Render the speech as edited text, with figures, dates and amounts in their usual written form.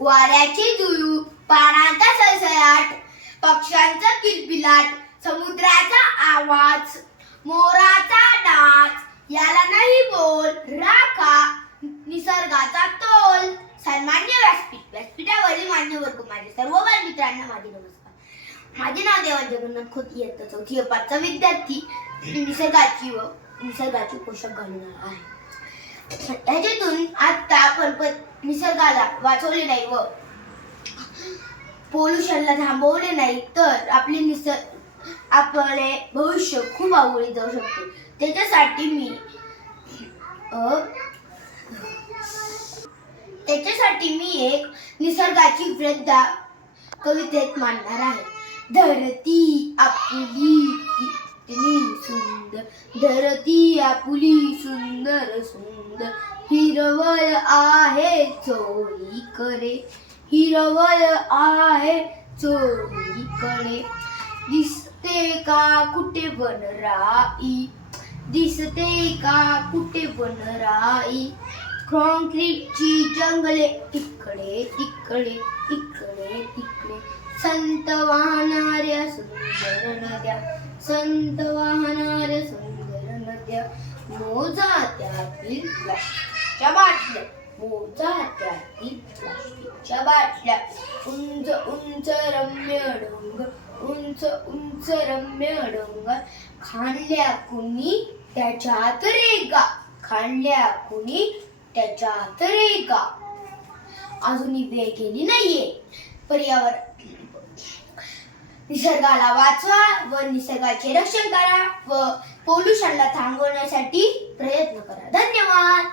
वाऱ्याची झुळूक, पानांचा सळसळाट, पक्ष्यांचा किलबिलाट, समुद्राचा आवाज, मोराचा नाच, याला नाही बोल राखा निसर्गाचा तोल. सन्मान्य व्यासपीठ, व्यासपीठावरील मान्यवर माझे सर्व बालमित्रांना माझे नमस्कार. माझे नाव देवा जगन्नाथ खोत, इयत्ता चौथी अपाचा विद्यार्थी. निसर्गाची पोषक घालून आहे. ह्याच्यातून आता आपण निसर्गाला वाचवले नाही व पोल्युशनला थांबवले नाही तर आपले भविष्य खूप अवघड जाऊ शकते. त्याच्यासाठी मी एक निसर्गाची वृद्धा कवितेत मांडणार आहे. धरती आपुली कितनी सुंदर, धरती आपुली सुंदर सुंदर, हिरवळ आहे चोहीकडे, हिरवळ आहे चोहीकडे. दिसते का कुठे वनराई, दिसते का कुठे वनराई, कॉन्क्रीटची जंगले इकडे तिकडे इकडे तिकडे. संत वाहणाऱ्या सुंदर नद्या, संत वाहणाऱ्या सुंदर नद्या, मोजा त्यातील प्लास्टिकच्या बाटल्या, मोजा त्यातील प्लास्टिकच्या बाटल्या. उंच उंच रम्य डोंगर, उंच उंच रम्य डोंगर, खाणल्या कुणी त्याच्यात रेगा, खाणल्या कुणी त्याच्यात रेगा. अजूनही वेळ गेली नाहीये. पर्यावरण निसर्गाला वाचवा व निसर्गाचे रक्षण करा व पोल्युशनला थांबवण्यासाठी प्रयत्न करा. धन्यवाद.